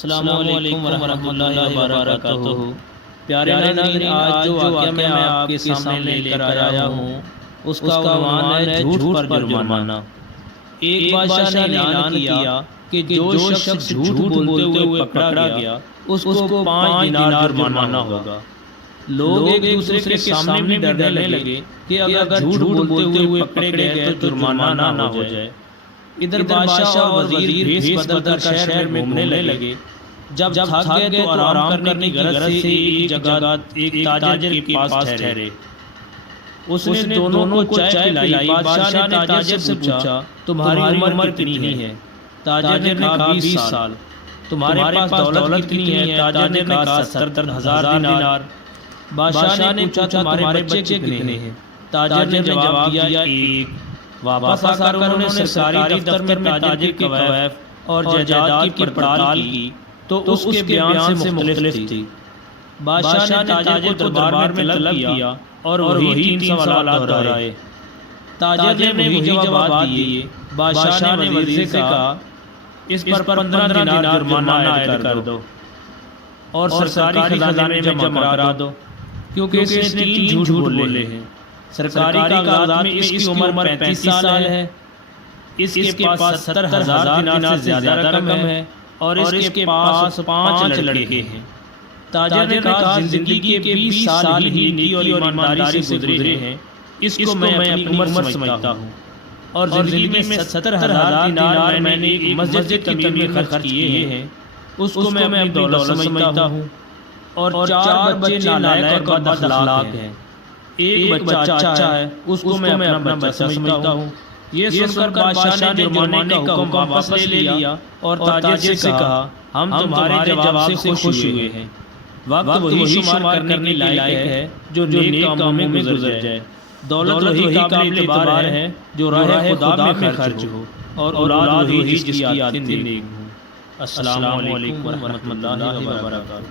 السلام علیکم ورحمۃ اللہ وبرکاتہ۔ پیارے ناظرین، آج جو واقعہ میں آپ کے سامنے لے کر آیا ہوں اس کا عنوان ہے جھوٹ پر جرمانہ۔ ایک بادشاہ نے اعلان کیا کہ جو شخص جھوٹ بولتے ہوئے پکڑا گیا اس کو 5 دینار جرمانہ ہوگا۔ لوگ ایک دوسرے کے سامنے بھی ڈرنے لگے کہ اگر جھوٹ بولتے ہوئے پکڑے گئے تو جرمانہ نہ ہو جائے۔ ادھر بادشاہ اور وزیر بھیس بدل کر شہر میں گھومنے لگے۔ جب تھک گئے تو آرام کرنے کی غرض سے ایک جگہ ایک تاجر کے پاس ٹھہرے۔ اس نے دونوں کو چائے پلائی۔ بادشاہ نے تاجر سے پوچھا تمہاری عمر کتنی ہے؟ تاجر نے کہا 20 سال۔ تمہارے پاس دولت کتنی ہے؟ تاجر نے کہا 70,000 دینار۔ بادشاہ نے پوچھا تمہارے بچے کتنے ہیں؟ تاجر نے جواب دیا 1۔ واپس آ کر انہوں نے سرکاری دفتر میں تاجر کے کویف اور جائیداد کی پڑتال کی تو اس کے بیان سے مختلف تھی۔ بادشاہ نے تاجر کو دربار میں طلب کیا اور وہی 3 سوالات دہرائے۔ تاجر نے وہی جواب دیے۔ بادشاہ نے وزیر سے کہا اس پر 15 دینار جرمانہ عائد کر دو اور سرکاری خزانے میں جمع کرا دو، کیونکہ اس نے 3 جھوٹ بولے ہیں۔ سرکاری کاغذات میں اس کی عمر 35 سال ہے، اس کے پاس 70,000 دینار سے زیادہ رقم ہے اور اس کے پاس 5 لڑکے ہیں۔ تاجر نے کہا زندگی کے 20 سال ہی نیکی اور ایمانداری سے گزرے ہیں، اس کو میں اپنی عمر سمجھتا ہوں، اور زندگی میں 70,000 دینار میں نے ایک مسجد کی تعمیر میں خرچ کیے ہیں، اس کو میں اپنی دولت سمجھتا ہوں، اور 4 بچے نالائق اور بد اخلاق ہیں، ایک بچہ اچھا ہے، اس کو میں اپنا بچہ سمجھتا ہوں۔ یہ سن کر بادشاہ نے جرمانے کا حکم واپس لے لیا اور تاجر سے کہا ہم تمہارے جواب سے خوش ہوئے ہیں۔ وقت وہی شمار کرنے لائق ہے جو نیک کاموں میں گزر جائے۔ دولت وہی قابل اعتبار ہے جو راہ خدا میں خرچ ہو، اور اولاد وہی جس کی عادتیں نیک ہوں۔ السلام علیکم ورحمۃ اللہ وبرکاتہ۔